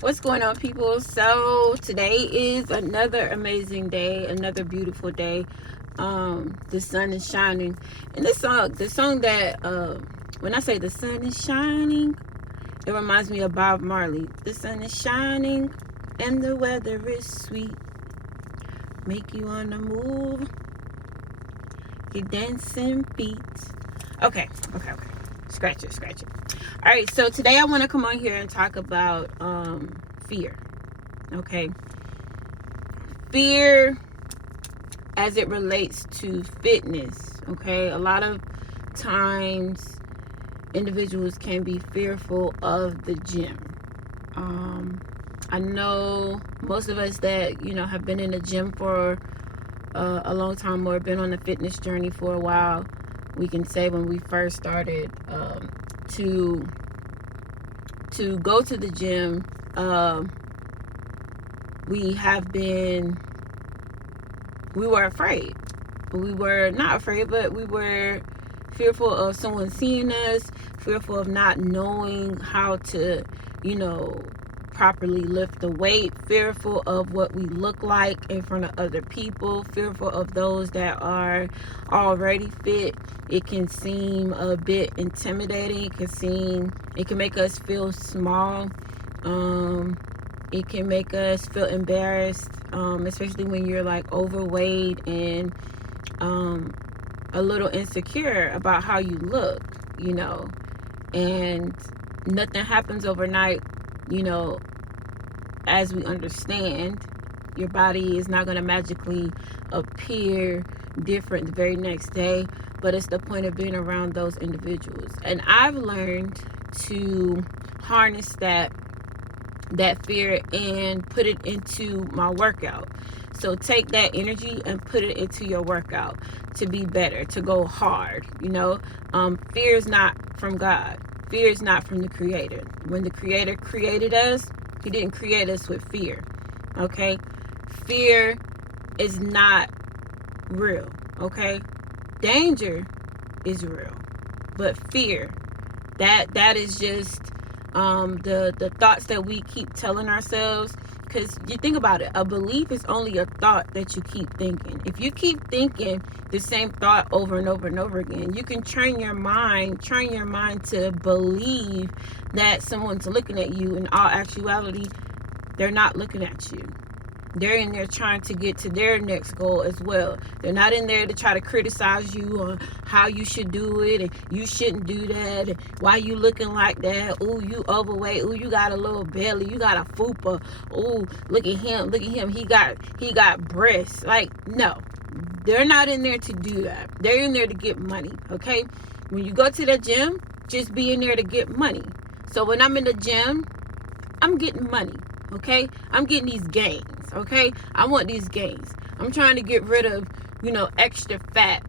What's going on, people? So today is another amazing day, another beautiful day. The sun is shining, and the song that when I say the sun is shining, it reminds me of Bob Marley. The sun is shining, and the weather is sweet. Make you wanna move your dancing feet. Okay. Scratch it. All right, so today I want to come on here and talk about fear. Okay, fear as it relates to fitness. Okay, a lot of times individuals can be fearful of the gym. I know most of us that have been in the gym for a long time or been on a fitness journey for a while. We can say when we first started to go to the gym, we were afraid. We were not afraid, but we were fearful of someone seeing us, fearful of not knowing how to, properly lift the weight, fearful of what we look like in front of other people, fearful of those that are already fit. It can seem a bit intimidating. It can make us feel small. It can make us feel embarrassed, especially when you're like overweight and a little insecure about how you look, and nothing happens overnight. As we understand, your body is not going to magically appear different the very next day, but it's the point of being around those individuals. And I've learned to harness that fear and put it into my workout. So take that energy and put it into your workout to be better, to go hard. Fear is not from God. Fear is not from the Creator. When the Creator created us, He didn't create us with fear. Okay? Fear is not real. Okay? Danger is real. But fear, that is just the thoughts that we keep telling ourselves. Because you think about it, a belief is only a thought that you keep thinking. If you keep thinking the same thought over and over and over again, you can train your mind to believe that someone's looking at you. In all actuality, they're not looking at you. They're in there trying to get to their next goal as well. They're not in there to try to criticize you on how you should do it and you shouldn't do that and why you looking like that. Ooh, you overweight. Ooh, you got a little belly. You got a fupa. Ooh, look at him. He got breasts. Like, no. They're not in there to do that. They're in there to get money, okay? When you go to the gym, just be in there to get money. So when I'm in the gym, I'm getting money, okay? I'm getting these gains. Okay, I want these gains. I'm trying to get rid of, extra fat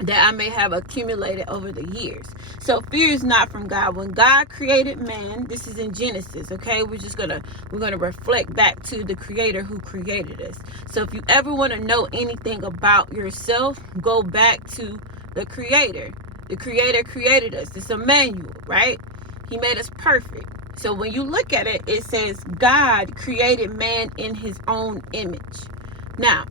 that I may have accumulated over the years. So fear is not from God. When God created man, this is in Genesis, okay? We're gonna reflect back to the Creator who created us. So if you ever want to know anything about yourself, go back to the Creator. The Creator created us. It's a manual, right? He made us perfect. So when you look at it, it says God created man in His own image. Now,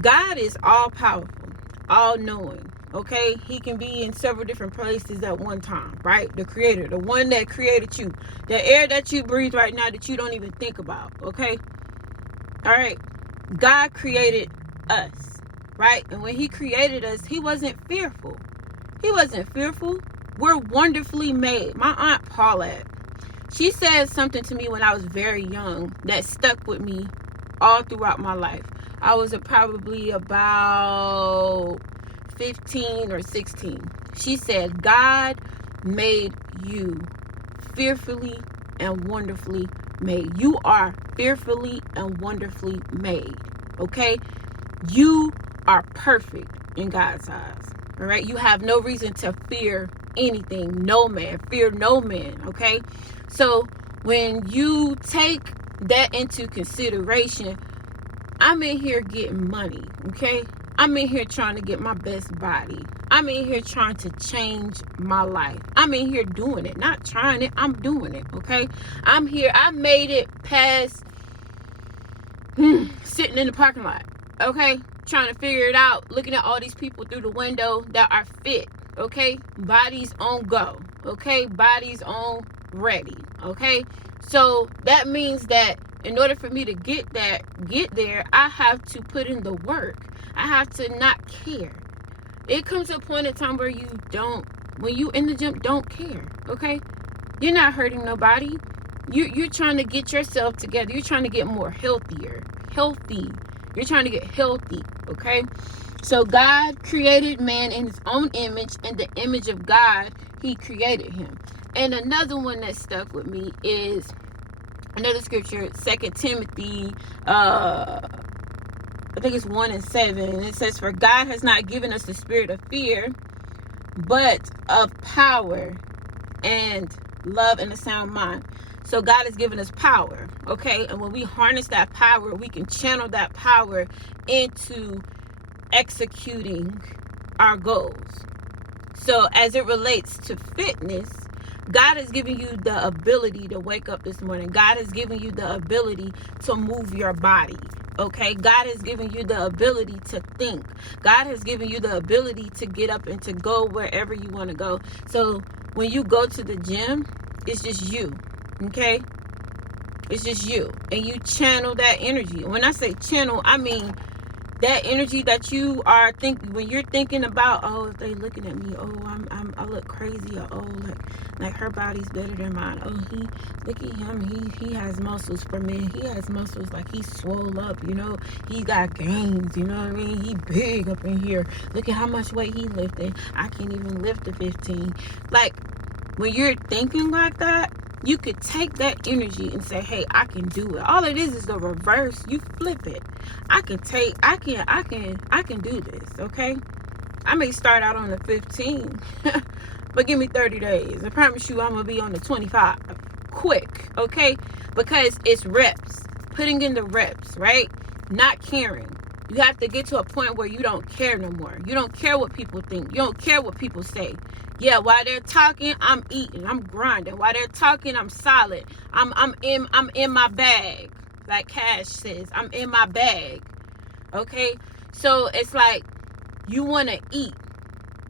God is all powerful, all knowing. Okay, He can be in several different places at one time, right? The Creator, the one that created you, the air that you breathe right now that you don't even think about. Okay, all right. God created us, right? And when He created us, He wasn't fearful. We're wonderfully made. My Aunt Paulette, she said something to me when I was very young that stuck with me all throughout my life. I was probably about 15 or 16. She said, God made you fearfully and wonderfully made. You are fearfully and wonderfully made. Okay? You are perfect in God's eyes. All right? You have no reason to fear anything. No man. Fear no man. Okay? So when you take that into consideration, I'm in here getting money, okay? I'm in here trying to get my best body. I'm in here trying to change my life. I'm in here doing it, not trying it. I'm doing it, okay? I'm here. I made it past sitting in the parking lot, okay? Trying to figure it out, looking at all these people through the window that are fit, okay? Bodies on go, okay? Bodies on ready, okay? So that means that in order for me to get there, I have to put in the work. I have to not care. It comes to a point in time where when you in the gym, don't care, okay? You're not hurting nobody. You're trying to get yourself together. You're trying to get more healthy. You're trying to get healthy, okay? So God created man in his own image. In the image of God, he created him. And another one that stuck with me is another scripture, 2 Timothy, I think it's 1:7. It says, "For God has not given us the spirit of fear, but of power and love and a sound mind." So God has given us power, okay? And when we harness that power, we can channel that power into executing our goals. So as it relates to fitness, God has given you the ability to wake up this morning. God has given you the ability to move your body. Okay, God has given you the ability to think. God has given you the ability to get up and to go wherever you want to go. So when you go to the gym, it's just you. Okay, it's just you, and you channel that energy. When I say channel, I mean that energy that you are thinking when you're thinking about, oh, if they looking at me, oh, I look crazy, or oh, like her body's better than mine. Oh, look at him, he has muscles for men. He has muscles, like he's swole up, you know. He got gains, you know what I mean? He big up in here. Look at how much weight he lifting. I can't even lift the 15. Like when you're thinking like that, you could take that energy and say, hey, I can do it. All it is the reverse. You flip it. I can do this, okay? I may start out on the 15, but give me 30 days. I promise you I'm going to be on the 25 quick, okay? Because it's reps. Putting in the reps, right? Not caring. You have to get to a point where you don't care no more. You don't care what people think. You don't care what people say. Yeah, while they're talking, I'm eating. I'm grinding. While they're talking, I'm solid. I'm in my bag. Like Cash says, I'm in my bag. Okay? So it's like you want to eat,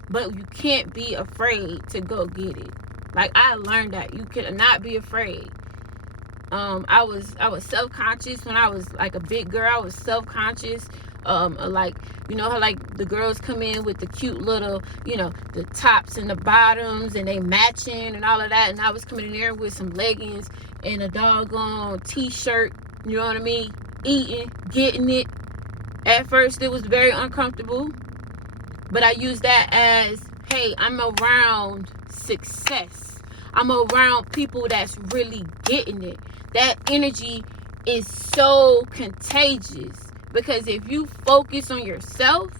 but you can't be afraid to go get it. Like I learned that you cannot be afraid. I was self-conscious when I was like a big girl. I was self-conscious. Like, you know how like the girls come in with the cute little, you know, the tops and the bottoms and they matching and all of that, and I was coming in there with some leggings and a doggone t-shirt, you know what I mean, eating, getting it. At first it was very uncomfortable, but I used that as, hey, I'm around success. I'm around people that's really getting it. That energy is so contagious, because if you focus on yourself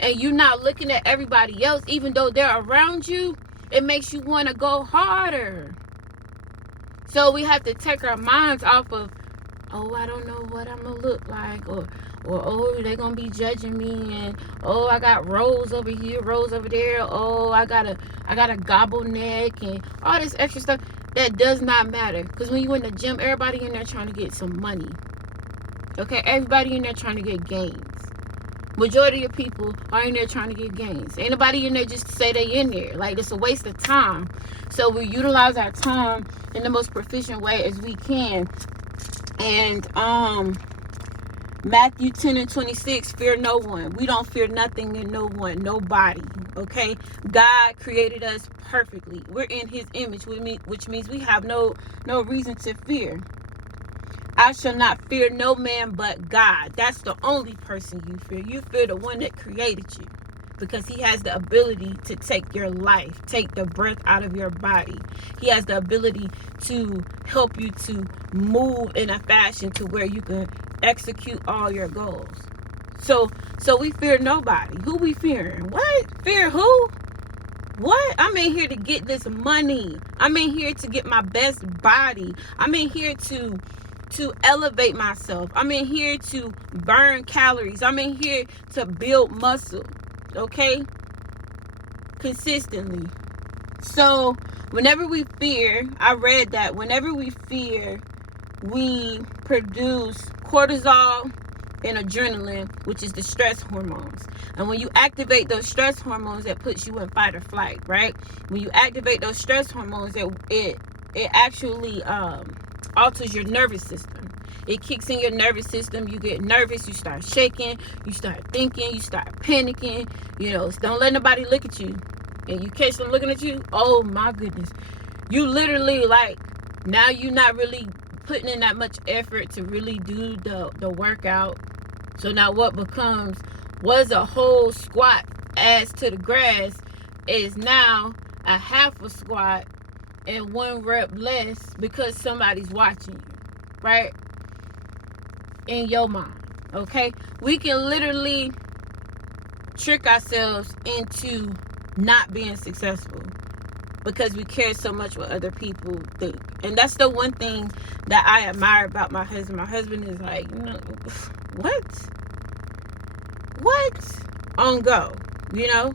and you're not looking at everybody else, even though they're around you, it makes you want to go harder. So we have to take our minds off of, oh, I don't know what I'm going to look like, or oh, they're going to be judging me, and oh, I got rolls over here, rolls over there, oh, I got a gobble neck, and all this extra stuff. That does not matter, because when you in the gym, everybody in there trying to get some money. Okay, everybody in there trying to get gains. Majority of people are in there trying to get gains. Ain't nobody in there just to say they in there. Like, it's a waste of time. So we utilize our time in the most proficient way as we can. And Matthew 10:26, fear no one. We don't fear nothing and no one, nobody. Okay, God created us perfectly. We're in his image, which means we have no reason to fear. I shall not fear no man but God. That's the only person you fear. You fear the one that created you, because he has the ability to take your life, take the breath out of your body. He has the ability to help you to move in a fashion to where you can execute all your goals. So we fear nobody. Who we fearing? What? Fear who? What? I'm in here to get this money. I'm in here to get my best body. I'm in here to elevate myself. I'm in here to burn calories. I'm in here to build muscle. Okay? consistently. So whenever we fear, I read that whenever we fear, we produce cortisol and adrenaline, which is the stress hormones. And when you activate those stress hormones, that puts you in fight or flight, right? When you activate those stress hormones, it actually alters your nervous system. It kicks in your nervous system. You get nervous. You start shaking. You start thinking. You start panicking. You know, don't let nobody look at you. And you catch them looking at you. Oh my goodness. You literally, like, now you're not really putting in that much effort to really do the workout. So now what becomes was a whole squat adds to the grass is now a half a squat and 1 rep less because somebody's watching you, right? In your mind, okay? We can literally trick ourselves into not being successful because we care so much what other people think. And that's the one thing that I admire about my husband. My husband is like, you know, what? On go, you know?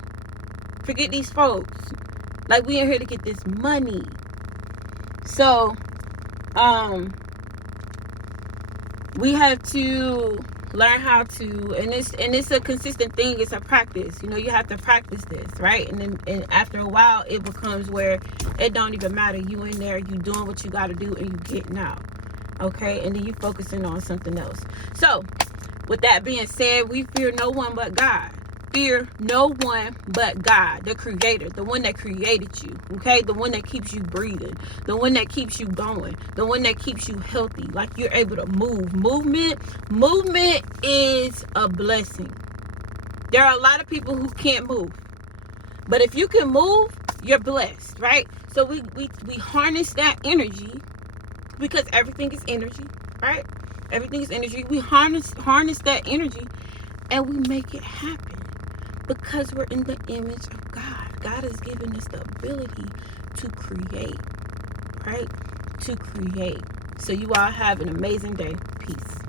Forget these folks. Like, we in here to get this money. So, we have to learn how to, and it's a consistent thing. It's a practice. You know, you have to practice this, right? And after a while, it becomes where it don't even matter. You in there, you doing what you got to do, and you getting out, okay? And then you focusing on something else. So, with that being said, we fear no one but God. Fear no one but God, the creator, the one that created you, okay? The one that keeps you breathing, the one that keeps you going, the one that keeps you healthy, like you're able to move. Movement is a blessing. There are a lot of people who can't move. But if you can move, you're blessed, right? So we harness that energy because everything is energy, right? Everything is energy. We harness that energy and we make it happen. Because we're in the image of God. God has given us the ability to create, right? To create. So you all have an amazing day. Peace.